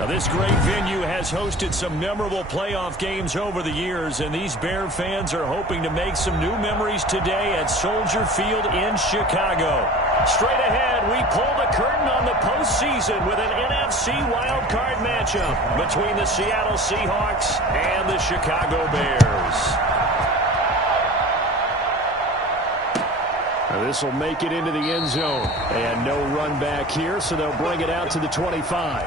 Now, this great venue has hosted some memorable playoff games over the years, and these Bear fans are hoping to make some new memories today at Soldier Field in Chicago. Straight ahead, we pull the curtain on the postseason with an NFC wildcard matchup between the Seattle Seahawks and the Chicago Bears. This will make it into the end zone. And no run back here, so they'll bring it out to the 25.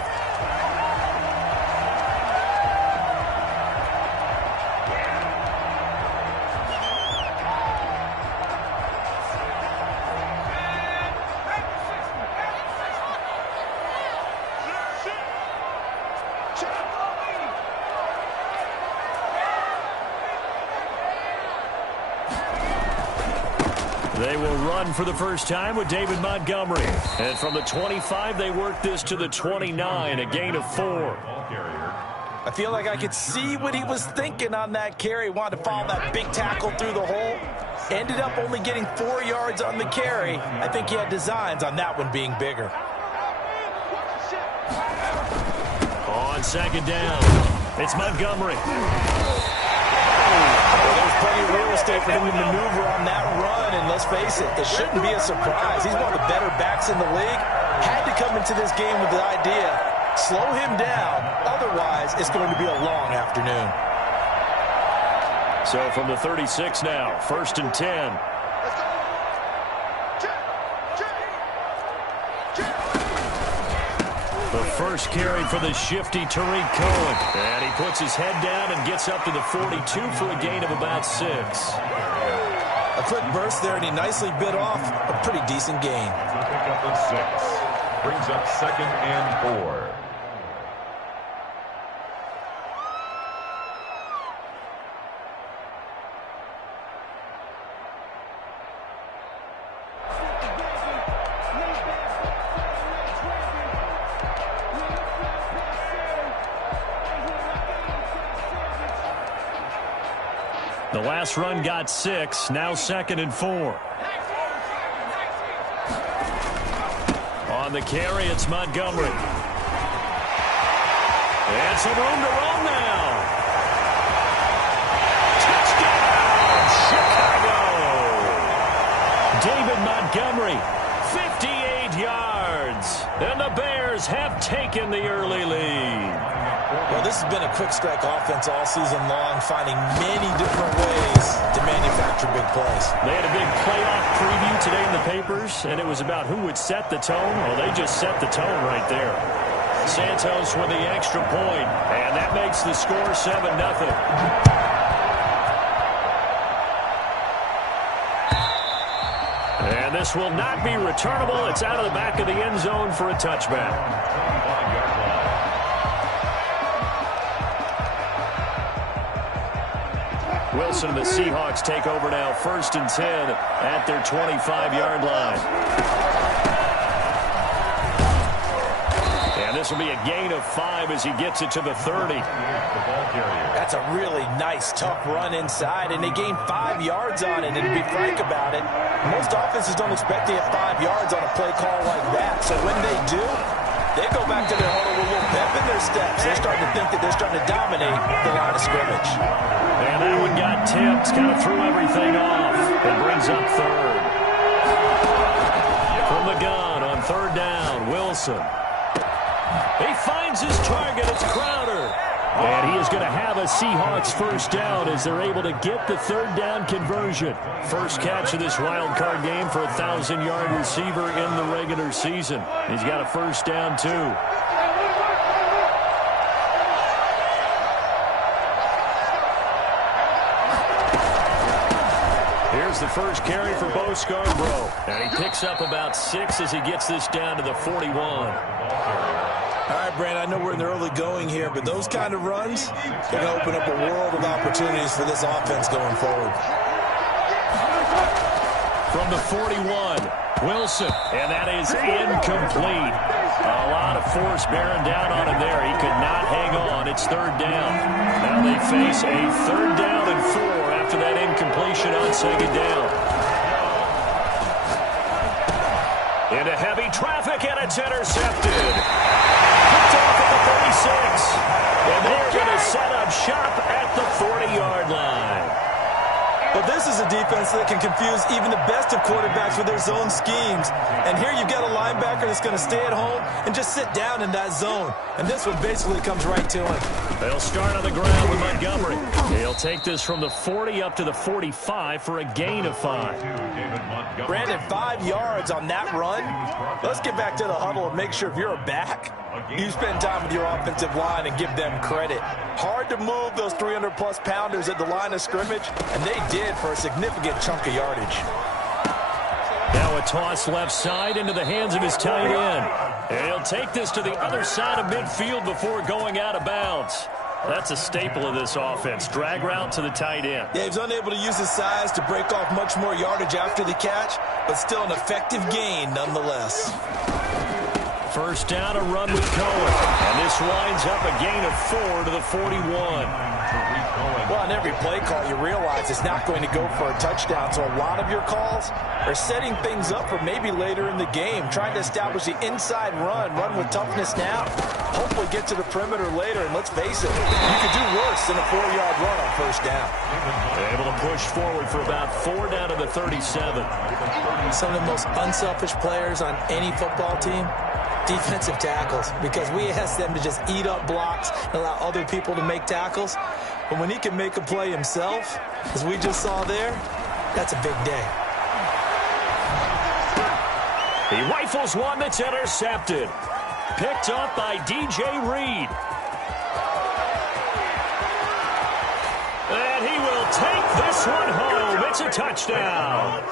They will run for the first time with David Montgomery. And from the 25, they work this to the 29, a gain of 4. I feel like I could see what he was thinking on that carry. Wanted to follow that big tackle through the hole. Ended up only getting 4 yards on the carry. I think he had designs on that one being bigger. On second down, it's Montgomery. There's plenty of real estate for him to maneuver on that run, and let's face it, it shouldn't be a surprise. He's one of the better backs in the league. Had to come into this game with the idea, slow him down, otherwise it's going to be a long afternoon. So from the 36 now, 1st and 10. The first carry for the shifty Tariq Cohen. And he puts his head down and gets up to the 42 for a gain of about 6. A quick burst there, and he nicely bit off a pretty decent gain. Pick up the 6. Brings up 2nd and 4. The last run got 6, now 2nd and 4. On the carry, it's Montgomery. And some room to roll now. Touchdown, Chicago! David Montgomery, 58 yards. And the Bears have taken the early lead. Well, this has been a quick strike offense all season long, finding many different ways to manufacture big plays. They had a big playoff preview today in the papers, and it was about who would set the tone. Well, they just set the tone right there. Santos with the extra point, and that makes the score 7-0. And this will not be returnable. It's out of the back of the end zone for a touchback. Wilson and the Seahawks take over now, 1st and 10 at their 25-yard line. And this will be a gain of 5 as he gets it to the 30. That's a really nice, tough run inside, and they gain 5 yards on it. And to be frank about it, most offenses don't expect to get 5 yards on a play call like that. So when they do, they go back to their huddle with a little pep in their steps. They're starting to think that they're starting to dominate the line of scrimmage. And that one got tipped, kind of threw everything off. It brings up 3rd. From the gun on 3rd down, Wilson. He finds his target. It's Crowder. And he is going to have a Seahawks first down as they're able to get the 3rd down conversion. First catch of this wild card game for a 1,000-yard receiver in the regular season. He's got a first down, too. Here's the first carry for Bo Scarborough. And he picks up about 6 as he gets this down to the 41. All right, Brand, I know we're in the early going here, but those kind of runs are going to open up a world of opportunities for this offense going forward. From the 41, Wilson, and that is incomplete. A lot of force bearing down on him there. He could not hang on. It's 3rd down. Now they face a 3rd down and 4 after that incompletion on 2nd down. Into heavy traffic, and it's intercepted. Picked off at the defense that can confuse even the best of quarterbacks with their zone schemes. And here you've got a linebacker that's going to stay at home and just sit down in that zone. And this one basically comes right to him. They'll start on the ground with Montgomery. He'll take this from the 40 up to the 45 for a gain of 5. Brandon, 5 yards on that run. Let's get back to the huddle and make sure if you're a back, you spend time with your offensive line and give them credit. Hard to move those 300-plus pounders at the line of scrimmage, and they did for a significant chunk of yardage. Now a toss left side into the hands of his tight end. He'll take this to the other side of midfield before going out of bounds. That's a staple of this offense. Drag route to the tight end. Yeah, he's unable to use his size to break off much more yardage after the catch, but still an effective gain nonetheless. First down, a run with Cohen. And this winds up a gain of 4 to the 41. Well, on every play call, you realize it's not going to go for a touchdown. So a lot of your calls are setting things up for maybe later in the game, trying to establish the inside run with toughness now. Hopefully get to the perimeter later, and let's face it, you could do worse than a 4-yard run on first down. Able to push forward for about 4 down to the 37. Some of the most unselfish players on any football team, defensive tackles, because we ask them to just eat up blocks and allow other people to make tackles. But when he can make a play himself, as we just saw there, that's a big day. He rifles one that's intercepted. Picked up by DJ Reed. And he will take this one home. It's a touchdown.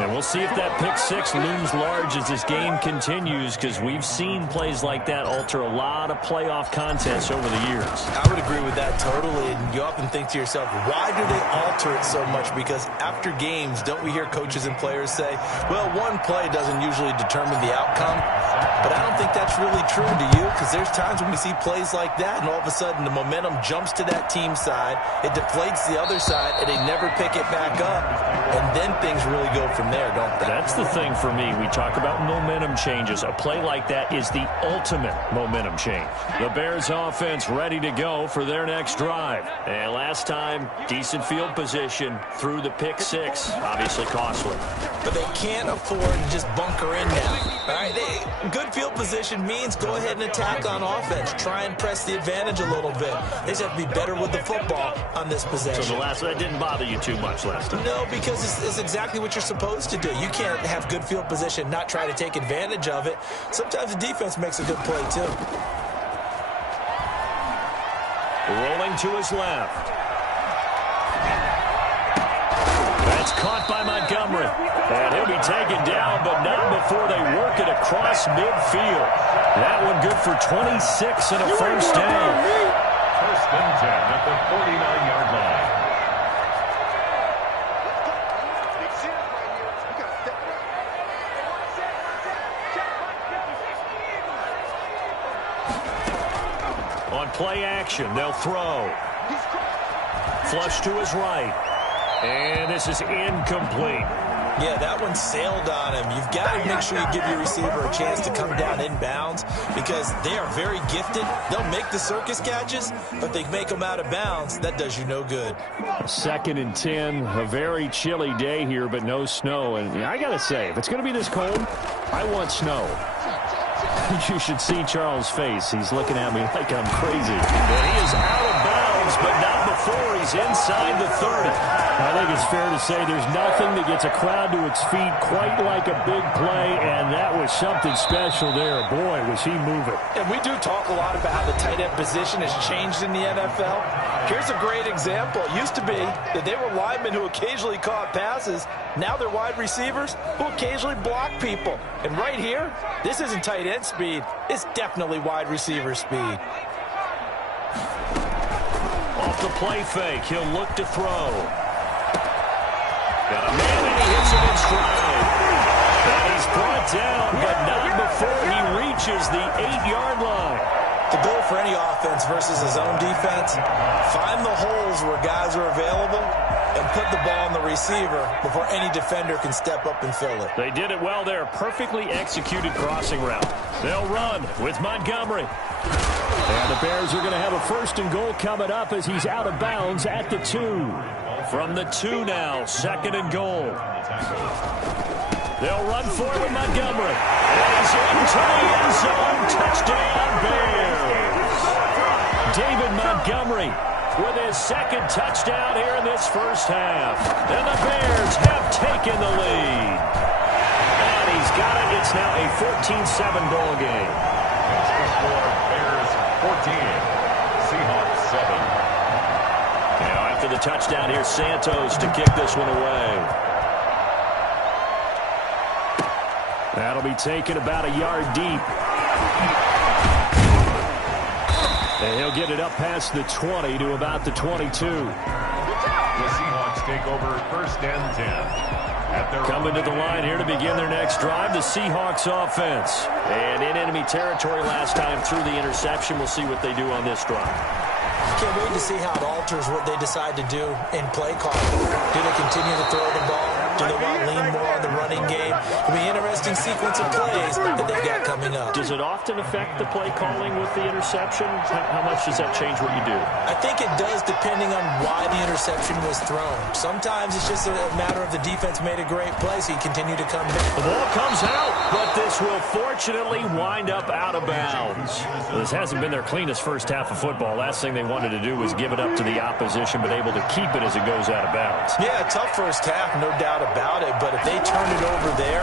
And we'll see if that pick six looms large as this game continues, because we've seen plays like that alter a lot of playoff contests over the years. I would agree with that totally. And you often think to yourself, why do they alter it so much? Because after games, don't we hear coaches and players say, well, one play doesn't usually determine the outcome? But I don't think that's really true, do you? Because there's times when we see plays like that, and all of a sudden the momentum jumps to that team side, it deflates the other side, and they never pick it back up. And then things really go from there, don't they? That's the thing for me. We talk about momentum changes. A play like that is the ultimate momentum change. The Bears offense ready to go for their next drive. And last time, decent field position through the pick six. Obviously costly. But they can't afford to just bunker in now. All right, good field position means go ahead and attack on offense. Try and press the advantage a little bit. They just have to be better with the football on this possession. So that didn't bother you too much last time? No, because it's exactly what you're supposed to do. You can't have good field position, not try to take advantage of it. Sometimes the defense makes a good play, too. Rolling to his left. That's caught by Montgomery. And he'll be taken down, but not before they work it across midfield. That one good for 26 and a first down. First and 10 at the 49-yard line. On play action, they'll throw. Flush to his right. And this is incomplete. Yeah, that one sailed on him. You've got to make sure you give your receiver a chance to come down inbounds, because they are very gifted. They'll make the circus catches, but they make them out of bounds. That does you no good. 2nd and 10, a very chilly day here, but no snow. And I got to say, if it's going to be this cold, I want snow. You should see Charles' face. He's looking at me like I'm crazy. And he is out of bounds, but not before he's inside the 30. I think it's fair to say there's nothing that gets a crowd to its feet quite like a big play, and that was something special there. Boy, was he moving. And we do talk a lot about how the tight end position has changed in the NFL. Here's a great example. It used to be that they were linemen who occasionally caught passes. Now they're wide receivers who occasionally block people. And right here, this isn't tight end speed. It's definitely wide receiver speed. Off the play fake, he'll look to throw. Got a man and he hits him in stride. And he's brought down, but not before he reaches the 8-yard line. The goal for any offense versus his own defense, find the holes where guys are available and put the ball on the receiver before any defender can step up and fill it. They did it well there. Perfectly executed crossing route. They'll run with Montgomery. And the Bears are going to have a 1st and goal coming up as he's out of bounds at the 2. From the 2 now, 2nd and goal. They'll run for it with Montgomery. And he's into the end zone. Touchdown, Bears. David Montgomery with his 2nd touchdown here in this first half. And the Bears have taken the lead. And he's got it. It's now a 14-7 ball game. Bears 14, Seahawks 7. Now after the touchdown, here's Santos to kick this one away. That'll be taken about a yard deep. And he'll get it up past the 20 to about the 22. The Seahawks take over 1st and 10. Coming to the line here to begin their next drive, the Seahawks offense. And in enemy territory last time through the interception. We'll see what they do on this drive. Can't wait to see how it alters what they decide to do in play calling. Do they continue to throw the ball? Do they want to lean more on the running game? It'll be an interesting sequence of plays that they've got coming up. Does it often affect the play calling with the interception? How much does that change what you do? I think it does depending on why the interception was thrown. Sometimes it's just a matter of the defense made a great play, so you continue to come back. The ball comes out, but this will fortunately wind up out of bounds. Well, this hasn't been their cleanest first half of football. Last thing they wanted to do was give it up to the opposition, but able to keep it as it goes out of bounds. Yeah, tough first half, no doubt about it, but if they turn it over there,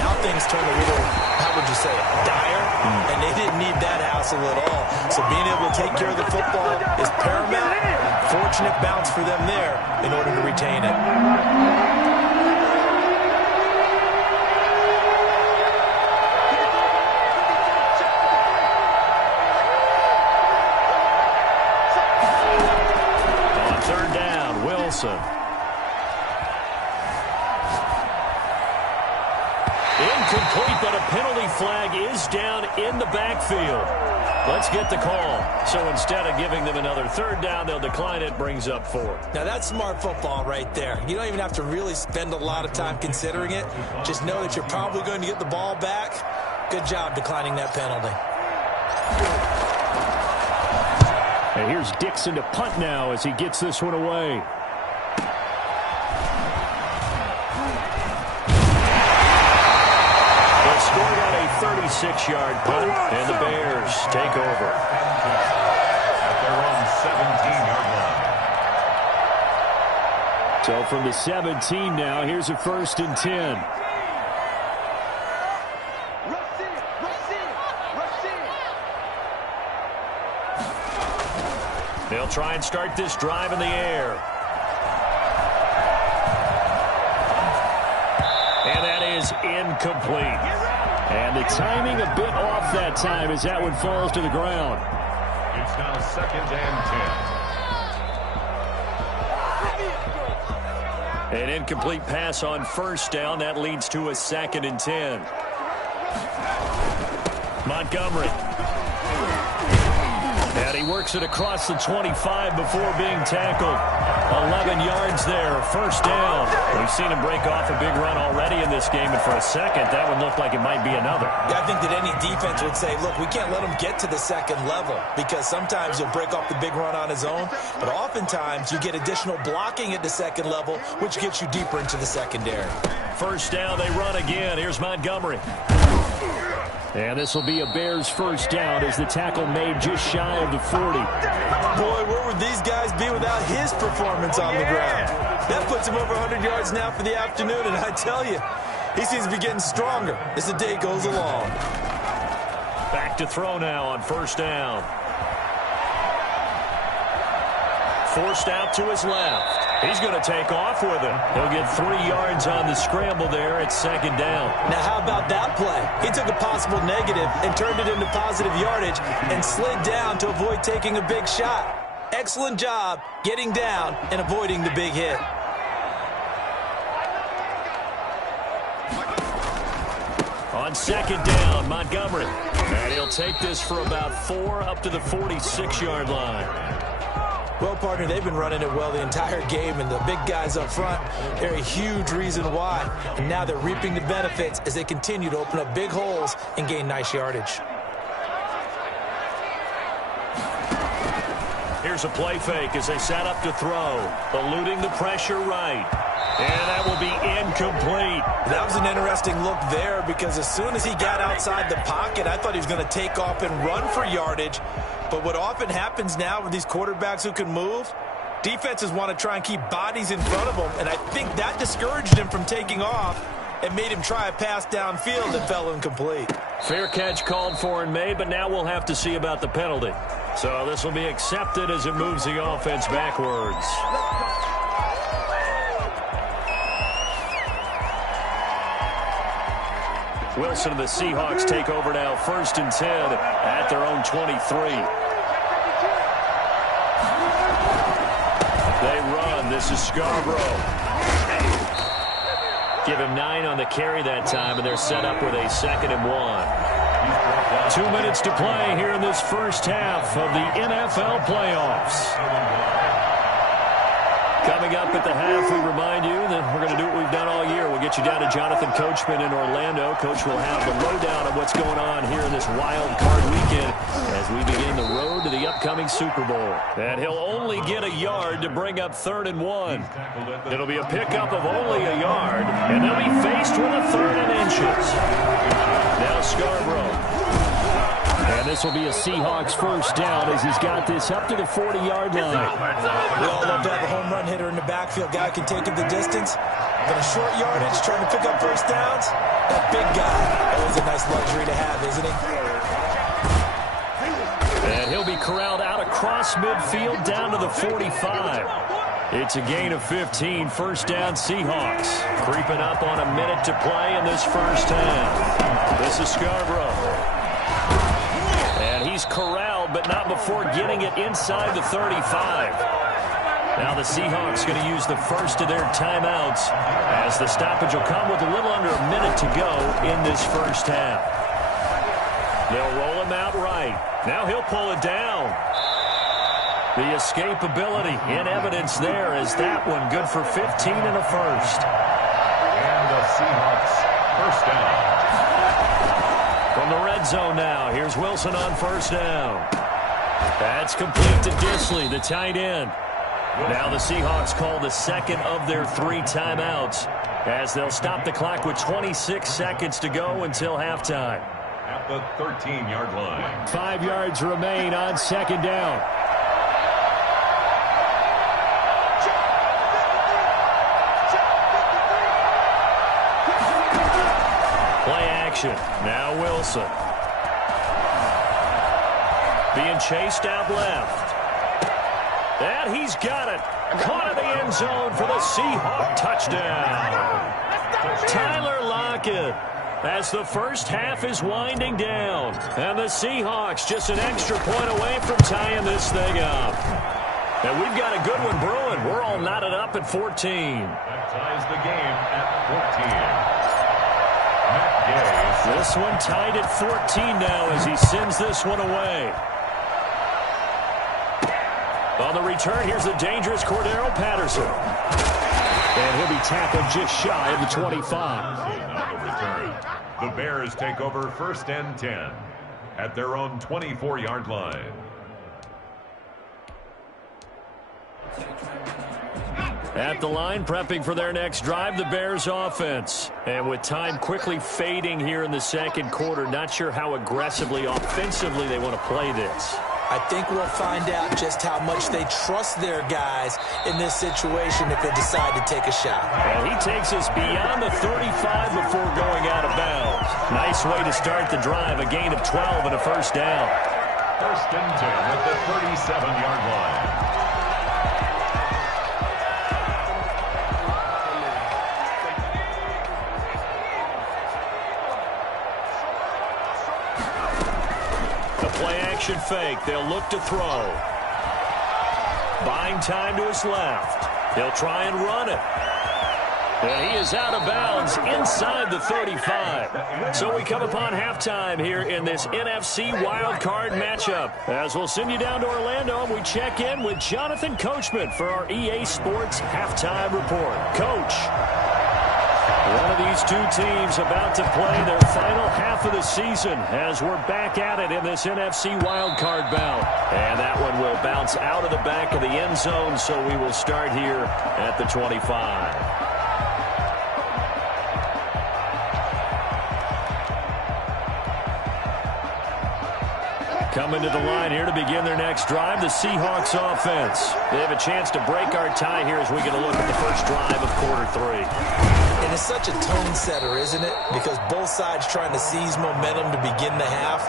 now things turn a little, how would you say it, dire, and they didn't need that hassle at all. So being able to take care of the football is paramount. Fortunate bounce for them there in order to retain it. On 3rd down, Wilson. Incomplete, but a penalty flag is down in the backfield. Let's get the call. So instead of giving them another 3rd down, they'll decline it, brings up 4. Now that's smart football right there. You don't even have to really spend a lot of time considering it. Just know that you're probably going to get the ball back. Good job declining that penalty. And here's Dixon to punt now as he gets this one away. Scored on a 36-yard punt, and the Bears take over. At their own 17-yard line. So from the 17 now, here's a 1st and 10. They'll try and start this drive in the air. And that is incomplete. And the timing a bit off that time as that one falls to the ground. It's now 2nd and 10. An incomplete pass on 1st down. That leads to a 2nd and 10. Montgomery. And he works it across the 25 before being tackled. 11 yards there, 1st down. We've seen him break off a big run already in this game, and for a second, that would look like it might be another. Yeah, I think that any defense would say, look, we can't let him get to the 2nd level, because sometimes he'll break off the big run on his own, but oftentimes you get additional blocking at the 2nd level, which gets you deeper into the secondary. 1st down, they run again. Here's Montgomery. And this will be a Bears 1st down as the tackle made just shy of the 40. Boy, where would these guys be without his performance on the ground? That puts him over 100 yards now for the afternoon, and I tell you, he seems to be getting stronger as the day goes along. Back to throw now on 1st down. Forced out to his left. He's going to take off with it. He'll get 3 yards on the scramble there at 2nd down. Now, how about that play? He took a possible negative and turned it into positive yardage and slid down to avoid taking a big shot. Excellent job getting down and avoiding the big hit. On 2nd down, Montgomery. And he'll take this for about 4 up to the 46-yard line. Well, partner, they've been running it well the entire game, and the big guys up front, they're a huge reason why. And now they're reaping the benefits as they continue to open up big holes and gain nice yardage. Here's a play fake as they set up to throw. Eluding the pressure right. And that will be incomplete. That was an interesting look there because as soon as he got outside the pocket, I thought he was going to take off and run for yardage. But what often happens now with these quarterbacks who can move, defenses want to try and keep bodies in front of them. And I think that discouraged him from taking off and made him try a pass downfield that fell incomplete. Fair catch called for and made, but now we'll have to see about the penalty. So this will be accepted as it moves the offense backwards. Wilson and the Seahawks take over now, 1st and 10 at their own 23. They run. This is Scarborough. Give him 9 on the carry that time, and they're set up with a 2nd and 1. 2 minutes to play here in this first half of the NFL playoffs. Coming up at the half, we remind you that we're going to do what we've done all year. We'll get you down to Jonathan Coachman in Orlando. Coach will have the lowdown of what's going on here in this wild card weekend as we begin the road to the upcoming Super Bowl. And he'll only get a yard to bring up 3rd and 1. It'll be a pickup of only a yard, and they'll be faced with a 3rd and inches. Now Scarborough. And this will be a Seahawks first down as he's got this up to the 40-yard line. We all love to have a home run hitter in the backfield. Guy can take it the distance. But a short yardage, trying to pick up first downs. That big guy, always a nice luxury to have, isn't he? And he'll be corralled out across midfield down to the 45. It's a gain of 15, 1st down Seahawks. Creeping up on a minute to play in this first half. This is Scarborough. And he's corralled, but not before getting it inside the 35. Now the Seahawks going to use the first of their timeouts as the stoppage will come with a little under a minute to go in this first half. They'll roll him out right. Now he'll pull it down. The escapability in evidence there as that one good for 15 and a first. And the Seahawks first down. From the red zone now, here's Wilson on 1st down. That's complete to Disley, the tight end. Now the Seahawks call the 2nd of their 3 timeouts as they'll stop the clock with 26 seconds to go until halftime. At the 13-yard line. 5 yards remain on 2nd down. Play action. Now Wilson. Being chased out left. And he's got it. Caught in the end zone for the Seahawk touchdown. Tyler Lockett as the first half is winding down. And the Seahawks just an extra point away from tying this thing up. And we've got a good one brewing. We're all knotted up at 14. That ties the game at 14. This one tied at 14 now as he sends this one away. On the return, here's the dangerous Cordero Patterson. And he'll be tackled just shy of the 25. On the return, the Bears take over 1st and 10 at their own 24-yard line. At the line, prepping for their next drive, the Bears offense. And with time quickly fading here in the 2nd quarter, not sure how aggressively, offensively they want to play this. I think we'll find out just how much they trust their guys in this situation if they decide to take a shot. And he takes us beyond the 35 before going out of bounds. Nice way to start the drive, a gain of 12 and a first down. 1st and 10 at the 37-yard line. Play-action fake. They'll look to throw. Buying time to his left. He'll try and run it. And he is out of bounds inside the 35. So we come upon halftime here in this NFC wildcard matchup. As we'll send you down to Orlando, and we check in with Jonathan Coachman for our EA Sports Halftime Report. Coach. One of these two teams about to play their final half of the season as we're back at it in this NFC wildcard bout. And that one will bounce bounce out of the back of the end zone, so we will start here at the 25. Coming to the line here to begin their next drive, the Seahawks offense. They have a chance to break our tie here as we get a look at the first drive of quarter 3. And it's such a tone setter, isn't it? Because both sides trying to seize momentum to begin the half.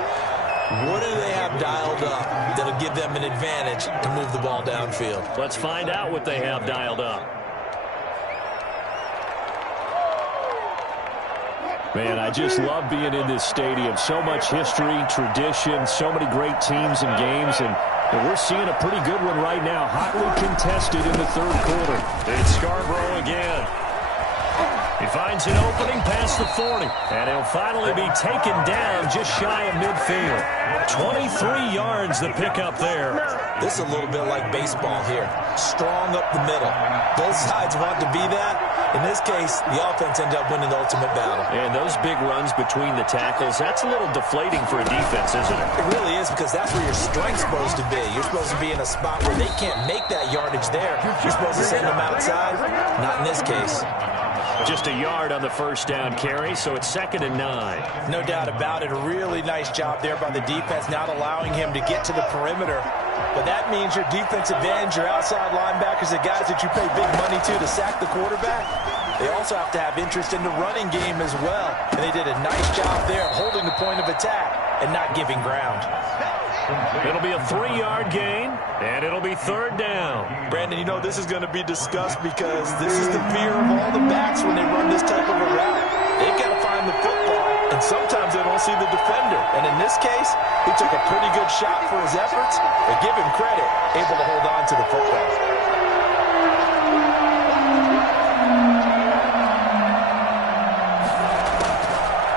What do they have dialed up that'll give them an advantage to move the ball downfield? Let's find out what they have dialed up. Man, I just love being in this stadium. So much history, tradition, so many great teams and games, and we're seeing a pretty good one right now. Hotly contested in the third quarter. It's Scarborough again. He finds an opening past the 40, and he'll finally be taken down just shy of midfield. 23 yards the pickup there. This is a little bit like baseball here. Strong up the middle. Both sides want to be that. In this case, the offense ended up winning the ultimate battle. And those big runs between the tackles, that's a little deflating for a defense, isn't it? It really is, because that's where your strength's supposed to be. You're supposed to be in a spot where they can't make that yardage there. You're supposed to send them outside. Not in this case. Just a yard on the first down carry, so it's 2nd and 9. No doubt about it. A really nice job there by the defense, not allowing him to get to the perimeter. But that means your defensive ends, your outside linebackers, the guys that you pay big money to sack the quarterback, they also have to have interest in the running game as well. And they did a nice job there holding the point of attack and not giving ground. It'll be a 3-yard gain, and it'll be 3rd down. Brandon, you know this is going to be discussed because this is the fear of all the backs when they run this type of a route. They've got to find the football, and sometimes they don't see the defender. And in this case, he took a pretty good shot for his efforts, but give him credit, able to hold on to the football.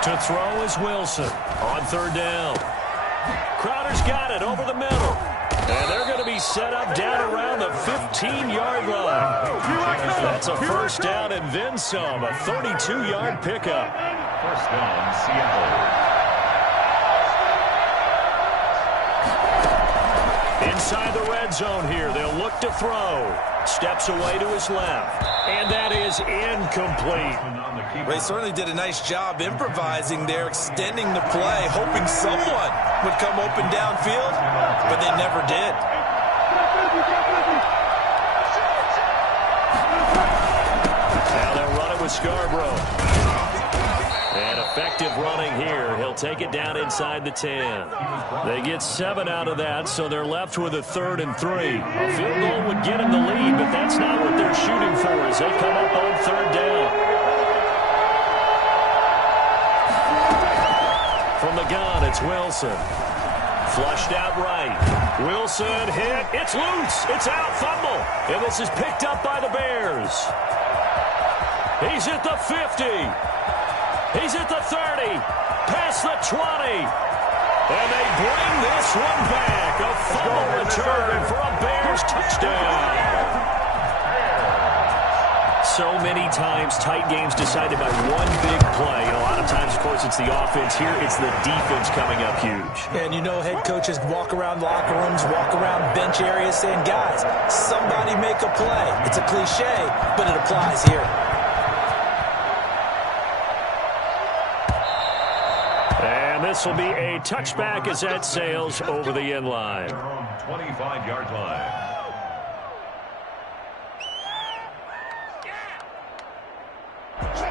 To throw is Wilson on 3rd down. Crowder's got it over the middle. And they're going to be set up down around the 15-yard line. That's a first down and then some, a 32-yard pickup. First down, Seattle. Inside the red zone here, they'll look to throw. Steps away to his left. And that is incomplete. Well, they certainly did a nice job improvising there, extending the play, hoping someone would come open downfield, but they never did. Now they'll run it with Scarborough. And effective running here. He'll take it down inside the 10. They get 7 out of that, so they're left with a 3rd and 3. A field goal would get them the lead, but that's not what they're shooting for as they come up on 3rd down. From the gun, it's Wilson. Flushed out right. Wilson hit. It's loose. It's out. Fumble. And this is picked up by the Bears. He's at the 50. He's at the 30, past the 20, and they bring this one back. A fumble return for a Bears touchdown. So many times tight games decided by one big play. And a lot of times, of course, it's the offense. Here, it's the defense coming up huge. And you know head coaches walk around locker rooms, walk around bench areas saying, guys, somebody make a play. It's a cliche, but it applies here. This will be a touchback as that sails over the end line. 25-yard line.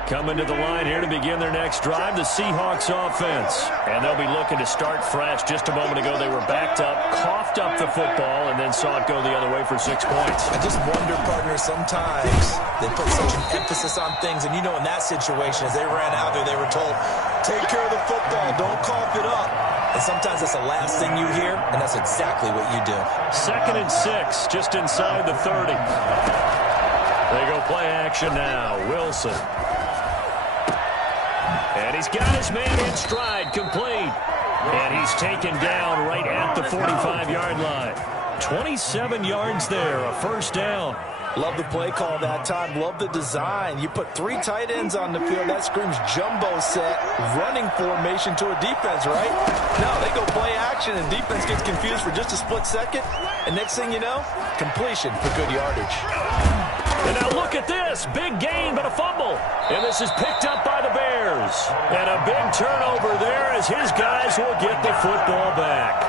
Coming to the line here to begin their next drive, the Seahawks offense. And they'll be looking to start fresh. Just a moment ago, they were backed up, coughed up the football, and then saw it go the other way for 6 points. I just wonder, partner, sometimes they put such an emphasis on things. And you know in that situation, as they ran out there, they were told, take care of the football, don't cough it up. And sometimes that's the last thing you hear, and that's exactly what you do. 2nd and 6, just inside the 30. They go play action now. Wilson. And he's got his man in stride, complete. And he's taken down right at the 45-yard line. 27 yards there, a first down. Love the play call that time. Love the design. You put 3 tight ends on the field. That screams jumbo set, running formation to a defense, right? No, they go play action, and defense gets confused for just a split second. And next thing you know, completion for good yardage. And now look at this. Big gain, but a fumble. And this is picked up by the Bears. And a big turnover there as his guys will get the football back.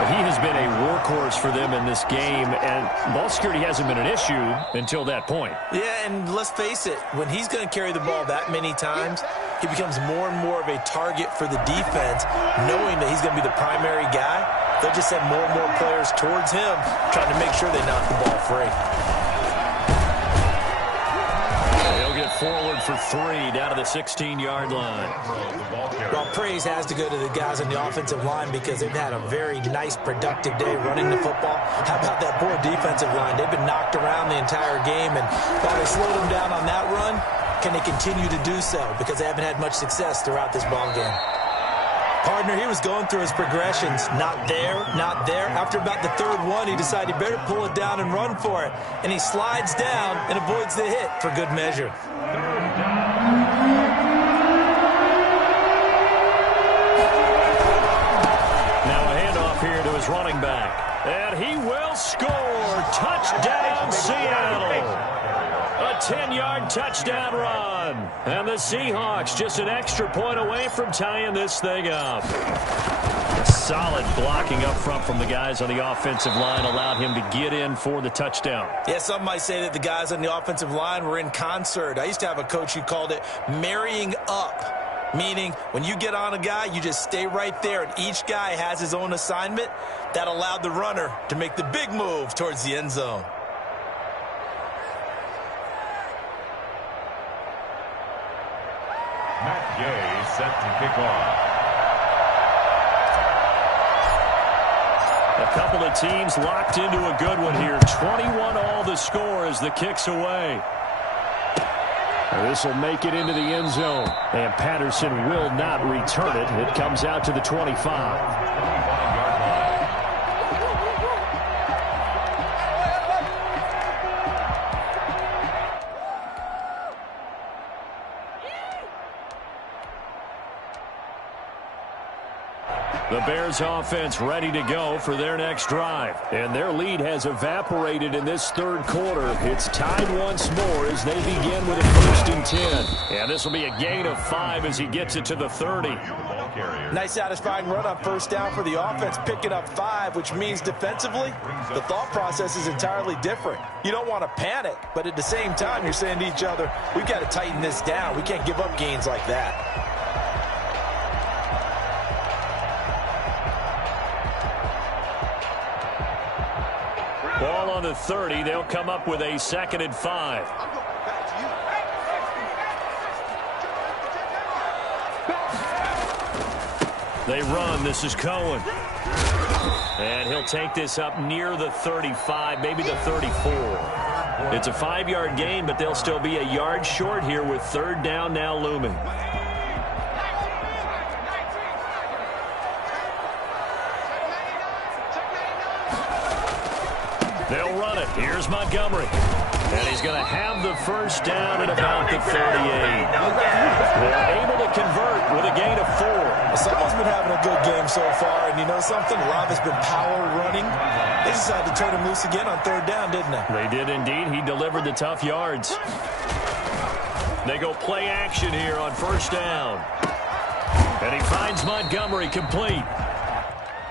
But he has been a workhorse for them in this game, and ball security hasn't been an issue until that point. Yeah, and let's face it, when he's going to carry the ball that many times, he becomes more and more of a target for the defense, knowing that he's going to be the primary guy. They'll just send more and more players towards him, trying to make sure they knock the ball free. They'll get forward for 3 down to the 16-yard line. Well, praise has to go to the guys on the offensive line because they've had a very nice, productive day running the football. How about that poor defensive line? They've been knocked around the entire game, and while they slowed them down on that run, can they continue to do so? Because they haven't had much success throughout this ball game. Partner, he was going through his progressions. Not there, not there. After about the 3rd one, he decided he better pull it down and run for it. And he slides down and avoids the hit for good measure. Now a handoff here to his running back. And he will score. Touchdown, Seattle. A 10-yard touchdown run. And the Seahawks just an extra point away from tying this thing up. Solid blocking up front from the guys on the offensive line allowed him to get in for the touchdown. Yeah, some might say that the guys on the offensive line were in concert. I used to have a coach who called it marrying up, meaning when you get on a guy, you just stay right there, and each guy has his own assignment. That allowed the runner to make the big move towards the end zone. Matt Gay set to kick off. A couple of teams locked into a good one here. 21-all the score as the kick's away. This will make it into the end zone. And Patterson will not return it. It comes out to the 25. The Bears offense ready to go for their next drive. And their lead has evaporated in this 3rd quarter. It's tied once more as they begin with a 1st and 10. And this will be a gain of 5 as he gets it to the 30. Nice satisfying run on 1st down for the offense, picking up 5, which means defensively, the thought process is entirely different. You don't want to panic, but at the same time, you're saying to each other, we've got to tighten this down. We can't give up gains like that. Ball on the 30. They'll come up with a 2nd and 5. They run. This is Cohen. And he'll take this up near the 35, maybe the 34. It's a 5-yard gain, but they'll still be a yard short here with 3rd down now looming. They'll run it. Here's Montgomery. And he's going to have the 1st down at about the 38. They're able to convert with a gain of 4. Someone's been having a good game so far, and you know something? A lot of it's been power running. They decided to turn him loose again on 3rd down, didn't they? They did indeed. He delivered the tough yards. They go play action here on 1st down. And he finds Montgomery complete.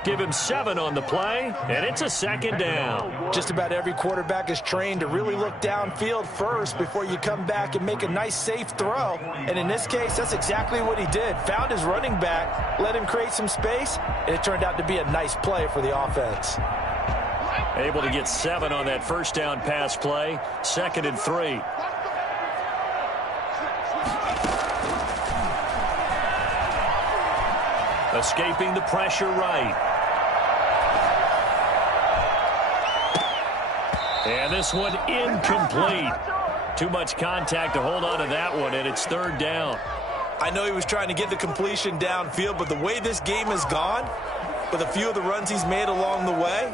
Give him 7 on the play, and it's a 2nd down. Just about every quarterback is trained to really look downfield first before you come back and make a nice, safe throw. And in this case, that's exactly what he did. Found his running back, let him create some space, and it turned out to be a nice play for the offense. Able to get 7 on that 1st down pass play. 2nd and 3. Escaping the pressure right. And this one incomplete. Too much contact to hold on to that one, and it's 3rd down. I know he was trying to get the completion downfield, but the way this game has gone, with a few of the runs he's made along the way,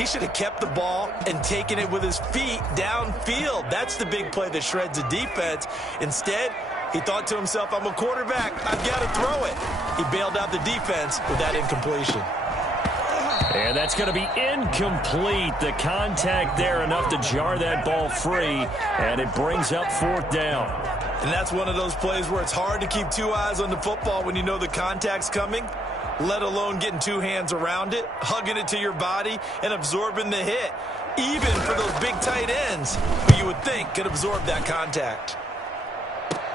He should have kept the ball and taken it with his feet downfield. That's the big play that shreds the defense. Instead, he thought to himself, I'm a quarterback. I've got to throw it. He bailed out the defense with that incompletion. And that's going to be incomplete. The contact there enough to jar that ball free, and it brings up 4th down. And that's one of those plays where it's hard to keep two eyes on the football when you know the contact's coming, let alone getting two hands around it, hugging it to your body, and absorbing the hit, even for those big tight ends who you would think could absorb that contact.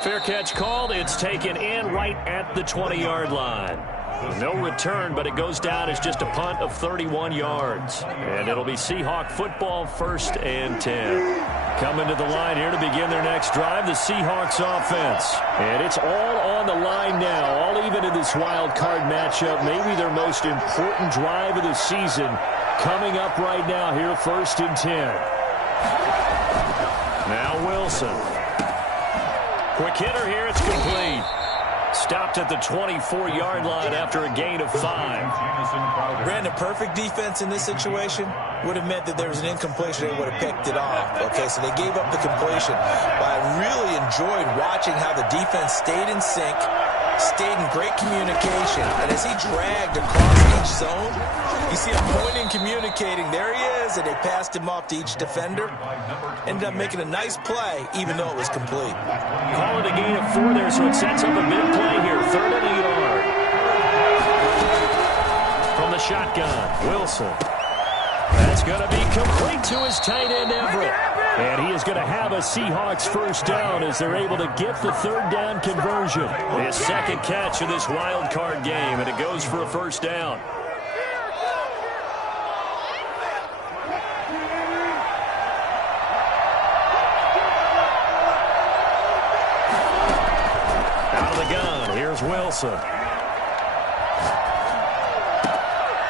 Fair catch called. It's taken in right at the 20-yard line. No return, but it goes down as just a punt of 31 yards. And it'll be Seahawk football, 1st and 10. Coming to the line here to begin their next drive, the Seahawks offense. And it's all on the line now, all even in this wild card matchup. Maybe their most important drive of the season coming up right now here, 1st and 10. Now Wilson. Quick hitter here, it's complete. Stopped at the 24-yard line after a gain of 5. Brandon, perfect defense in this situation would have meant that there was an incompletion. They would have picked it off. Okay, so they gave up the completion. But I really enjoyed watching how the defense stayed in sync, stayed in great communication. And as he dragged across each zone, you see him pointing, communicating. There he is, and they passed him off to each defender. Ended up making a nice play, even though it was complete. Call it a gain of 4 there, so it sets up a big play here. 3rd and a yard. From the shotgun, Wilson. That's going to be complete to his tight end, Everett. And he is going to have a Seahawks 1st down as they're able to get the 3rd down conversion. His 2nd catch of this wild card game, and it goes for a 1st down. Wilson.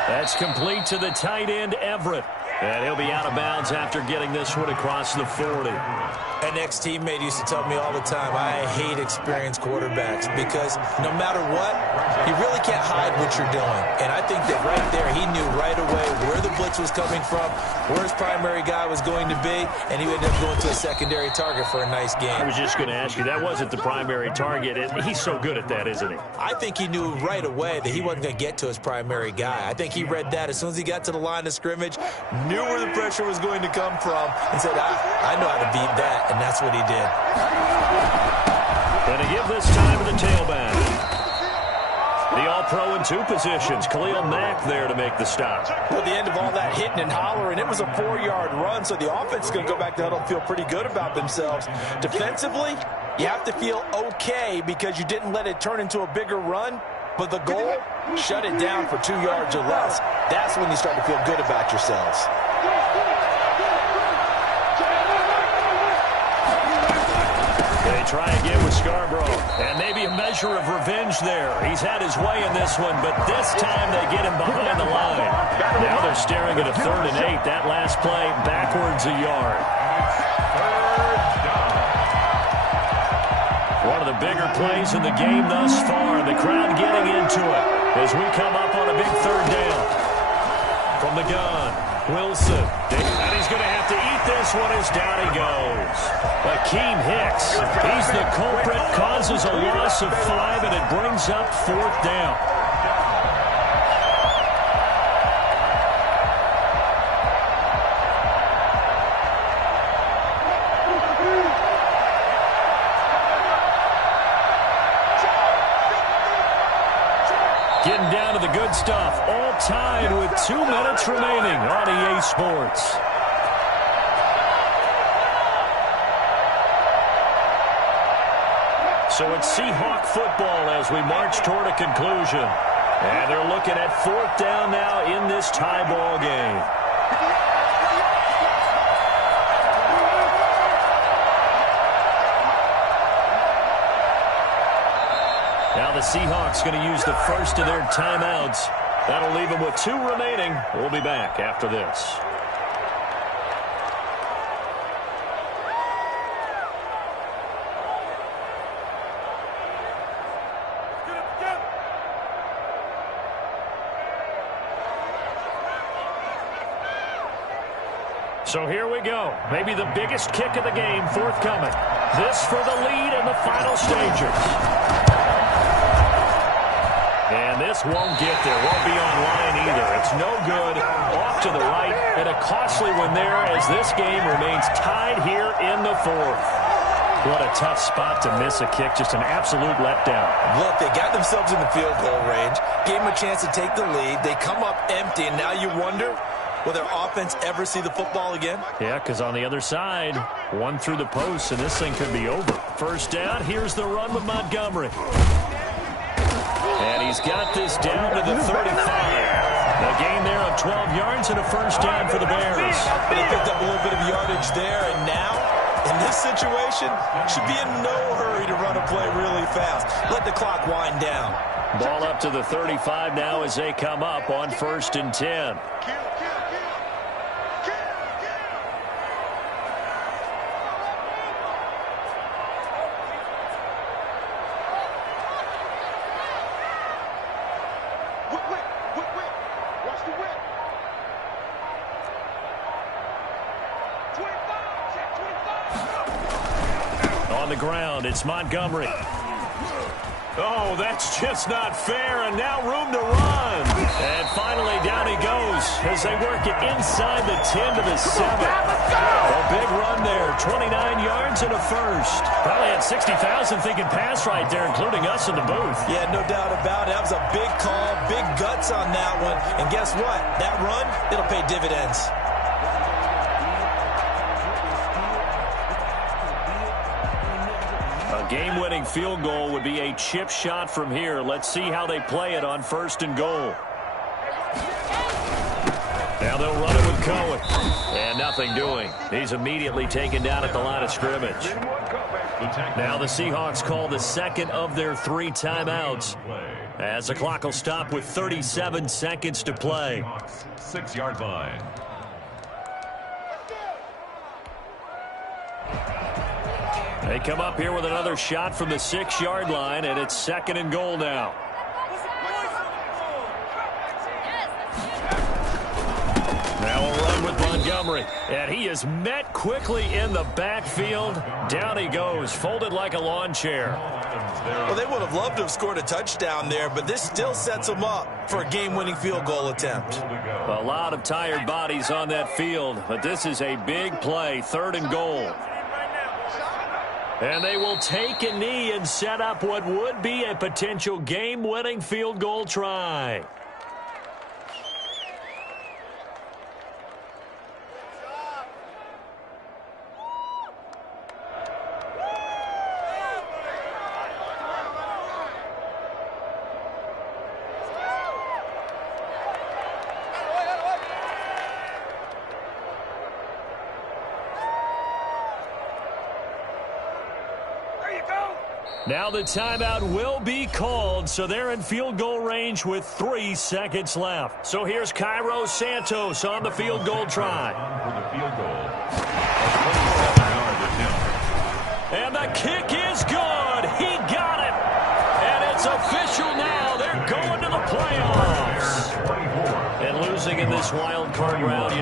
That's complete to the tight end, Everett. And he'll be out of bounds after getting this one across the 40. An ex-teammate used to tell me all the time, I hate experienced quarterbacks because no matter what, you really can't hide what you're doing. And I think that right there, he knew right away where the blitz was coming from, where his primary guy was going to be, and he ended up going to a secondary target for a nice game. I was just going to ask you, that wasn't the primary target. He's so good at that, isn't he? I think he knew right away that he wasn't going to get to his primary guy. I think he read that as soon as he got to the line of scrimmage, knew where the pressure was going to come from, and said, I know how to beat that, and that's what he did. And to give this time to the tailback. The All-Pro in 2 positions. Khalil Mack there to make the stop. Well, at the end of all that hitting and hollering, it was a 4-yard run, so the offense is going to go back to huddle and feel pretty good about themselves. Defensively, you have to feel okay because you didn't let it turn into a bigger run, but the goal, shut it down for 2 yards or less. That's when you start to feel good about yourselves. They try again with Scarborough, and maybe a measure of revenge there. He's had his way in this one, but this time they get him behind the line. Now they're staring at a 3rd and 8. That last play backwards a yard. One of the bigger plays in the game thus far. The crowd getting into it as we come up on a big 3rd down. From the gun, Wilson. And he's going to have to eat this one as down he goes. Akeem Hicks, he's the culprit, causes a loss of 5, and it brings up 4th down. Getting down to the good stuff, all tied with 2 minutes remaining on EA Sports. So it's Seahawk football as we march toward a conclusion. And they're looking at 4th down now in this tie ball game. Now the Seahawks going to use the first of their timeouts. That'll leave them with 2 remaining. We'll be back after this. So here we go. Maybe the biggest kick of the game forthcoming. This for the lead in the final stages. And this won't get there. Won't be online either. It's no good. Off to the right. And a costly one there as this game remains tied here in the fourth. What a tough spot to miss a kick. Just an absolute letdown. Look, they got themselves in the field goal range. Gave them a chance to take the lead. They come up empty, and now you wonder, will their offense ever see the football again? Yeah, because on the other side, one through the post, and this thing could be over. First down, here's the run with Montgomery. And he's got this down to the 35. A gain there of 12 yards and a first down for the Bears. They picked up a little bit of yardage there, and now, in this situation, should be in no hurry to run a play really fast. Let the clock wind down. Ball up to the 35 now as they come up on 1st and 10. On the ground, it's Montgomery. Oh, that's just not fair, and now room to run. And finally, down he goes as they work it inside the 10 to the 7. A big run there, 29 yards and a first. Probably had 60,000 thinking pass right there, including us in the booth. Yeah, no doubt about it. That was a big call, big guts on that one. And guess what? That run, it'll pay dividends. A game-winning field goal would be a chip shot from here. Let's see how they play it on 1st and goal. Now they'll run it with Cohen. And nothing doing. He's immediately taken down at the line of scrimmage. Now the Seahawks call the second of their 3 timeouts, as the clock will stop with 37 seconds to play. 6-yard line. They come up here with another shot from the 6-yard line, and it's 2nd and goal now. Now a run with Montgomery, and he is met quickly in the backfield. Down he goes, folded like a lawn chair. Well, they would have loved to have scored a touchdown there, but this still sets them up for a game-winning field goal attempt. A lot of tired bodies on that field, but this is a big play, 3rd and goal. And they will take a knee and set up what would be a potential game-winning field goal try. Now the timeout will be called, so they're in field goal range with 3 seconds left. So here's Cairo Santos on the field goal try. And the kick is good. He got it. And it's official now. They're going to the playoffs. And losing in this wild card round